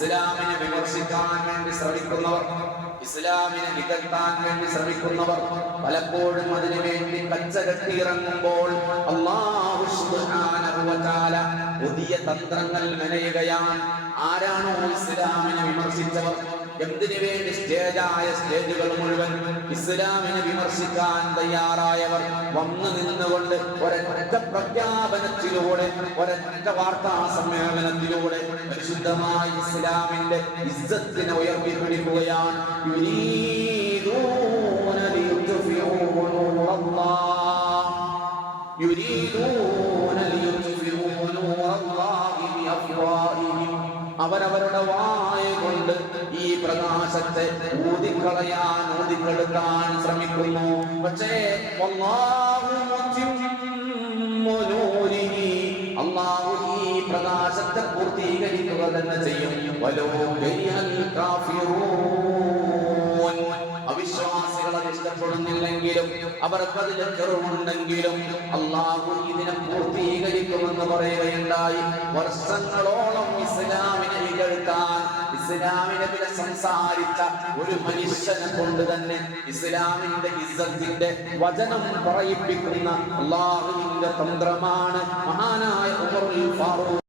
ഇസ്ലാമിനെ വിമർശിക്കാൻ വേണ്ടി ശ്രമിക്കുന്നവർ, ഇസ്ലാമിനെ നികത്താൻ വേണ്ടി ശ്രമിക്കുന്നവർ പലപ്പോഴും അതിനു വേണ്ടി കച്ചകെട്ടിയിറങ്ങുമ്പോൾ അല്ലാഹു സുബ്ഹാനഹു വ തആല പുതിയ തന്ത്രങ്ങൾ മെനയുകയാണ്. ആരാണോ ഇസ്ലാമിനെ വിമർശിച്ചവർ, എന്തിനു വേണ്ടി സ്റ്റേജുകൾ മുഴുവൻ ഇസ്ലാമിനെ വിമർശിക്കാൻ തയ്യാറായവർ വന്നു നിന്നുകൊണ്ട് ഒരൊറ്റ പ്രഖ്യാപനത്തിലൂടെ, ഒരൊറ്റ വാർത്താ സമ്മേളനത്തിലൂടെ പരിശുദ്ധമായ ഇസ്ലാമിന്റെ ഇസ്സത്തിനെ ഉയർത്തിപ്പിടിക്കുകയാണ്. അവരവരുടെ വായ കൊണ്ട് ഈ പ്രകാശത്തെ ഊതിക്കെടുക്കാൻ ശ്രമിക്കുന്നു. പക്ഷേ അല്ലാഹു ഈ പ്രകാശത്തെ പൂർത്തീകരിക്കുക തന്നെ ചെയ്യും. അവിശ്വാസികൾ അത് ഇഷ്ടപ്പെടുന്നില്ലെങ്കിലും, അവർക്കതിൽ ചെറുമുണ്ടെങ്കിലും അല്ലാഹു ഇതിനെ പൂർത്തീകരിക്കുമെന്ന് പറയുകയുണ്ടായി. വർഷങ്ങളോളം ഇസ്ലാമിനെ ഇകഴ്ത്താൻ, ഇസ്ലാമിനെ പിന്നെ സംസാരിച്ച ഒരു മനുഷ്യനെ കൊണ്ട് തന്നെ ഇസ്ലാമിന്റെ ഇസ്സത്തിന്റെ വചനം പറയിപ്പിക്കുന്ന അല്ലാഹുവിന്റെ തന്ത്രമാണ് മഹാനായ ഉമറുൽ ഫാറൂഖ്